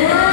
네.